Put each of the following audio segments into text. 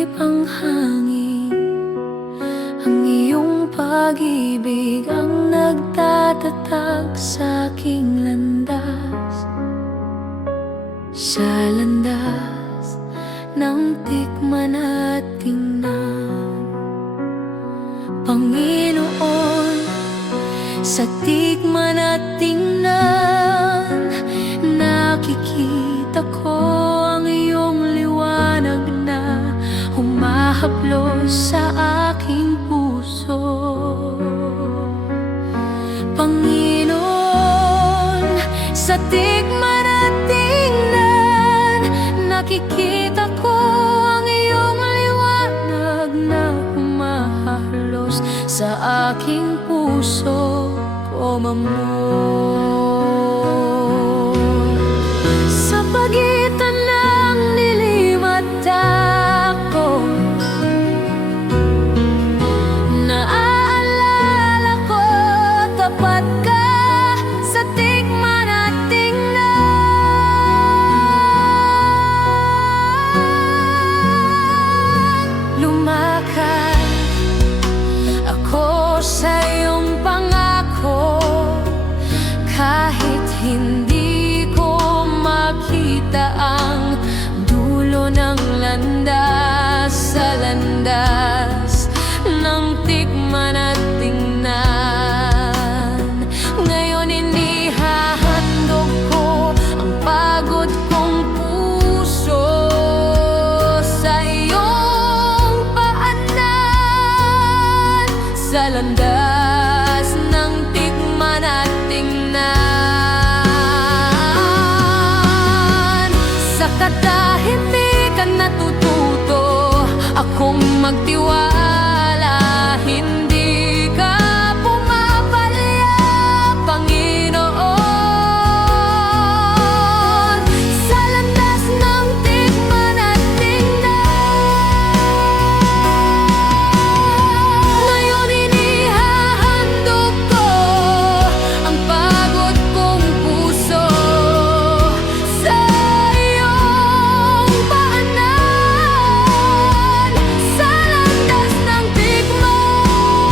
ikalip ang hangin. Ang iyong pag-ibig ang nagtatatag sa aking landas, sa landas ng tikman at tingnan. Panginoon, sa tikman at tingnan, nakikita ko ang iyong liwanag na humahaplos sa aking puso. Panginoon, sa tikman at tingnan, nakikita ko ang iyong liwanag na humahaplos sa aking puso. Sa pagitan ng dilim at takot, naaalala ko, tapat ka sa tikman at tingnan. Lumakad ako sa iyong pangako, kahit hindi ko makita ang dulo ng landas, sa landas ng tikman at tingnan. Ngayon inihahandog ko ang pagod kong puso sa iyong paanan, sa landas ng tikman at tingnan. Sa katahimikan natututo akong magtiwala, hindi ka pumapalya, Panginoon. Sa landas ng tikman at tingnan, ngayon inihahandog ko ang pagod kong puso sa iyong paanan, sa landas ng tikman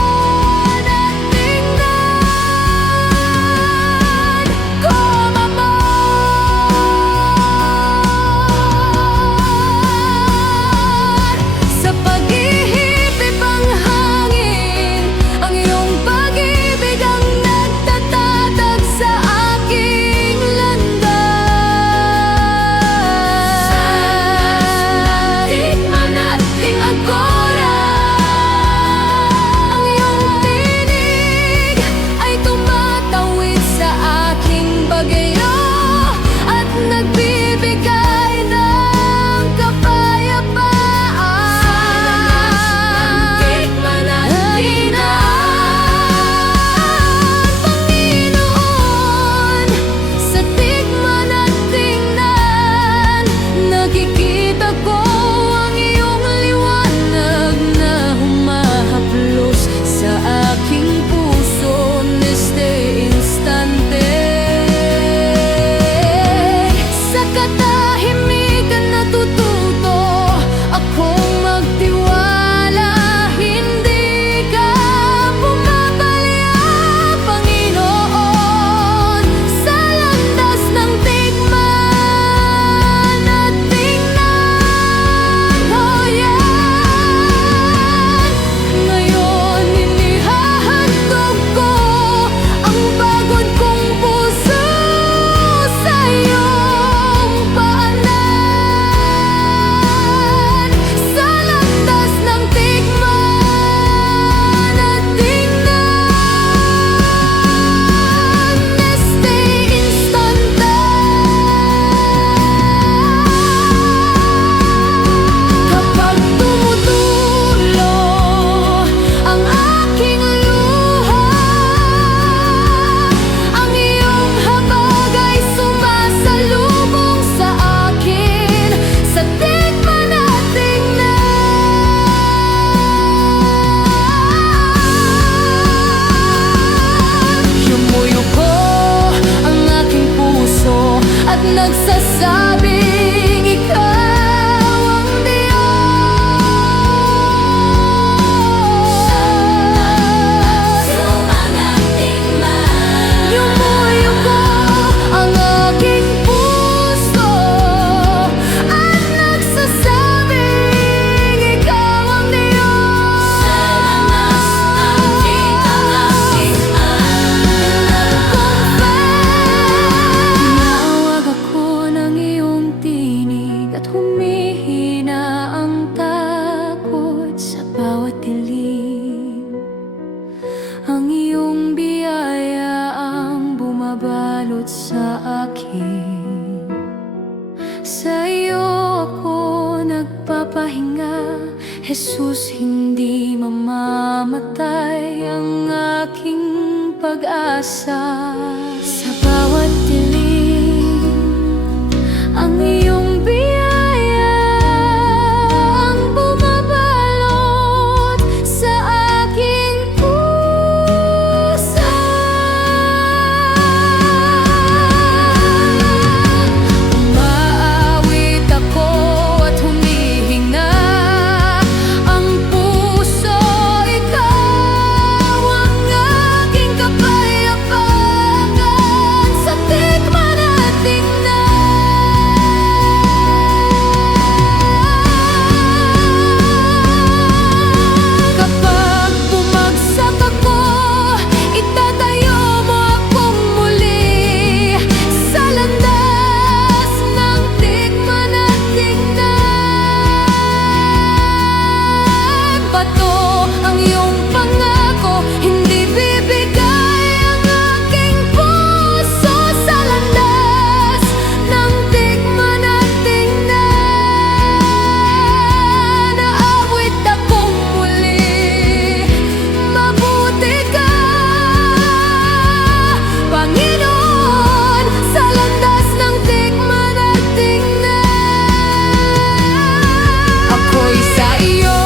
Jesus, hindi mamamatay ang aking pag-asa. Sa bawat dilim, ang iyong biyaya ang bumabalot sa aking puso. Umaawit ako at humihinga ang puso, ikaw ang aking kapayapaan sa tikman at tingnan. Kapag bumagsak ako, itatayo mo akong muli sa landas ng tikman at tingnan. Bato ang iyong pangako, hindi bibigay ang aking puso sa landas ng tikman at tingnan. Naawit akong muli, mabuti ka, Panginoon, sa landas ng tikman at tingnan. Ako'y sa iyo,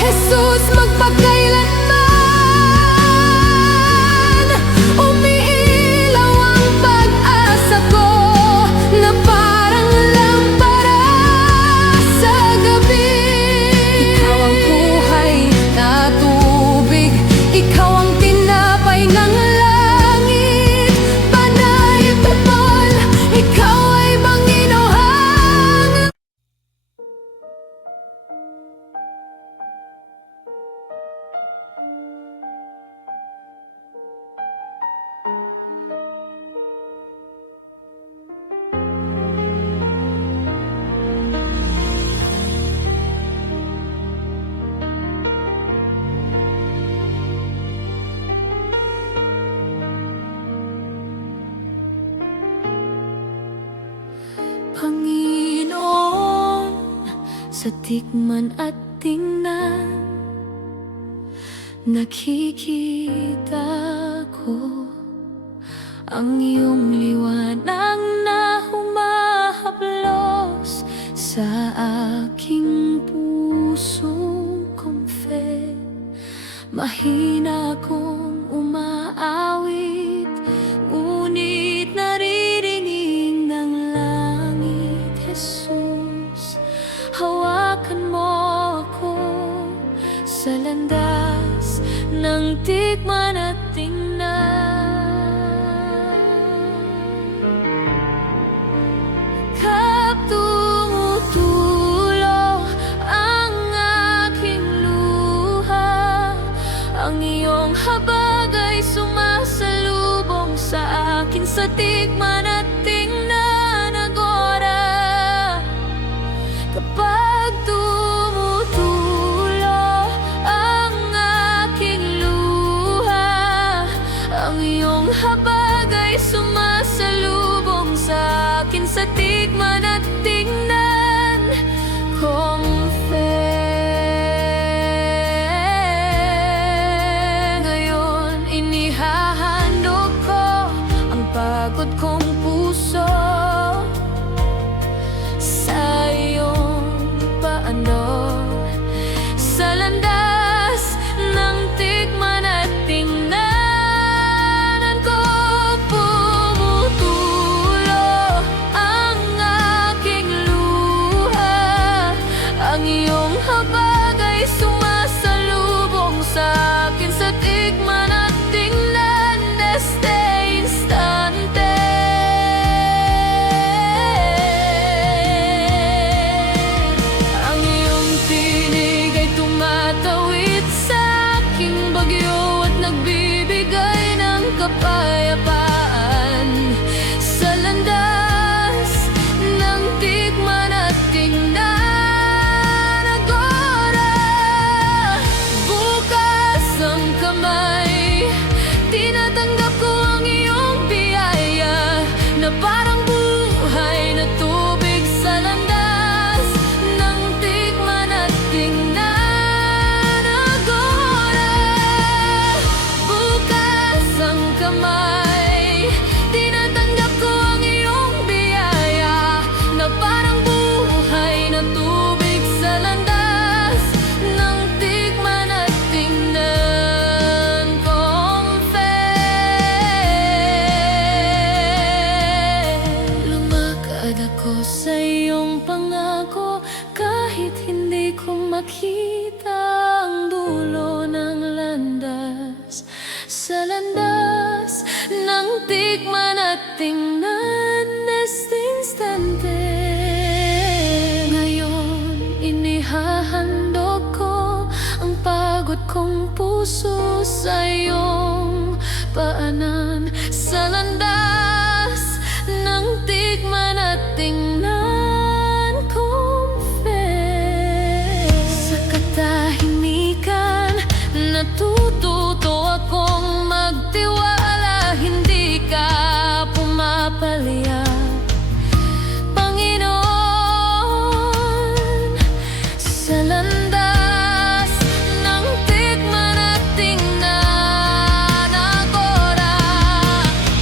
Jesus, magpakailanman. Umiilaw ang pag-asa ko na parang lampara sa gabi. Ikaw ang buhay na tubig, ikaw ang tinapay ng langit. Panay pepol, ikaw ay Panginoon. Panginoon, sa tikman at tingnan, nakikita ko ang iyong liwanag na humahaplos sa aking pusong kumfe. Mahina akong umaawit, ngunit naririnig ng langit, Jesus. Hawakan mo ako sa landas ng tikman at tingnan. Kap tumutulo ang aking luha, ang iyong habag ay sumasalubong sa akin sa tikman at tingnan agora. Kapag tumutulo ang aking luha, ang iyong habag ay sumasalubong sa akin sa tikman at tingnan. Comfort. Ngayon inihahandog ko ang pagod kong puso sa iyong paandar. Sa landas ng tikman at tingnan ko pumutulo ang aking luha, ang iyong habag ay sumasalubong sa akin sa tikman at tingnan. Este instante, ang iyong tinig ay tumatawid sa aking bagyo at nagbibigay ng kapayapaan. Sa landas ng tikman at tingnan agora, bukas ang kamay, tinatanggap ko ang iyong biyaya na parang buhay na tubig sa landas ng tikman at tingnan. makita ang dulo ng landas. Sa landas ng tikman at tingnan neste instante. Ngayon inihahandog ko ang pagod kong puso sa iyong paanan. Sa landas ng tikman at tingnan confess. Sa katahimikan natututo akong magtiwala, hindi ka pumapalya, Panginoon. Sa landas ng tikman at tingnan agora.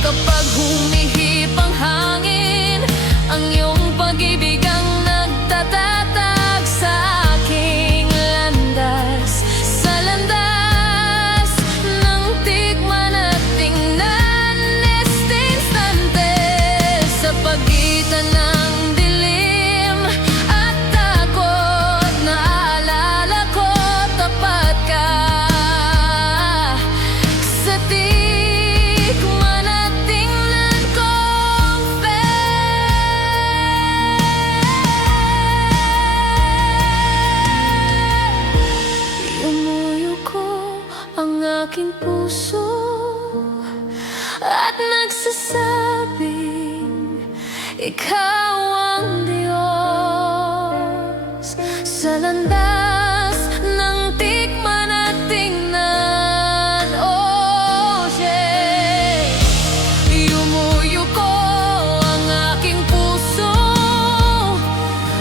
Kapag humihip ang hangin, ang iyong pag-ibig ang nagtatatag sa aking landas. Sa landas ng tikman at tingnan neste instante. Sa pagitan ng dilim at takot, naalala ko tapat ka. Sa tikman at tingnan Yumuyo ko ang aking puso at nagsasabing ikaw ang Diyos. Sa landas ng tikman at tingnan, oh yeah. Yumuyo ko ang aking puso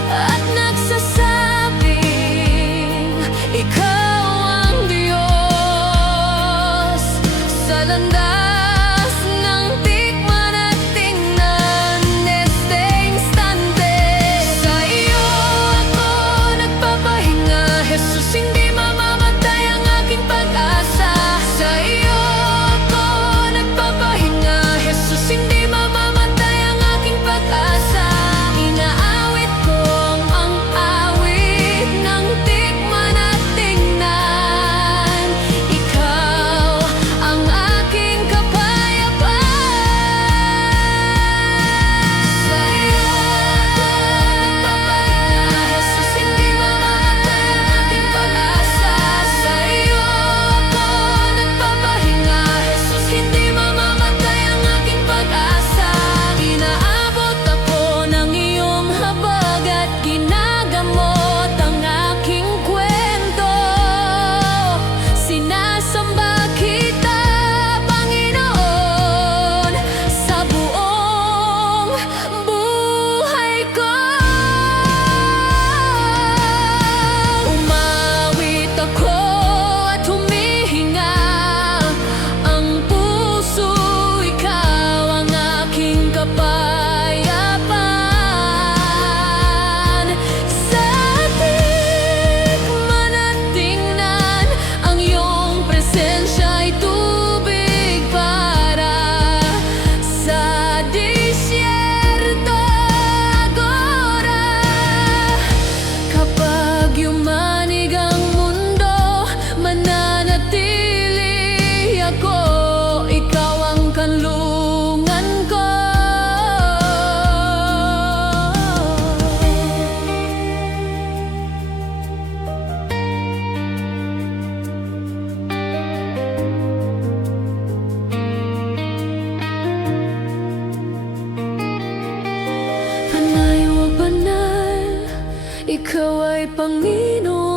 at nagsasabing ikaw ang Diyos. Sa landas ng tikman at tingnan neste instante. Sa iyo ako nagpapahinga, Jesus, hindi mamamatay ang aking pag-asa. Sa iyo ako nagpapahinga, Jesus, hindi mamamatay ang aking pag-asa. Inaawit ko ang awit ng tikman at tingnan. Ikaw ang aking kapayapaan. Sa iyo ako nagpapahinga, Jesus, hindi mamamatay ang aking pag-asa. Sa iyo ako nagpapahinga, Jesus, hindi mamamatay ang aking pag-asa. Inaabot ako ng iyong habag at ginagamot ang aking kwento. Sinasamba kita, Panginoon, sa buong buhay ko. Umawit ako at humihinga ang puso, ikaw ang aking kapayapaan. Sa tikman at tingnan, ang iyong presensya'y tubig para sa disyerto agora. Kapag yumanig ang mundo, mananatili ako, ikaw ang kanlungan ko. Panay o banal, ikaw ay Panginoon.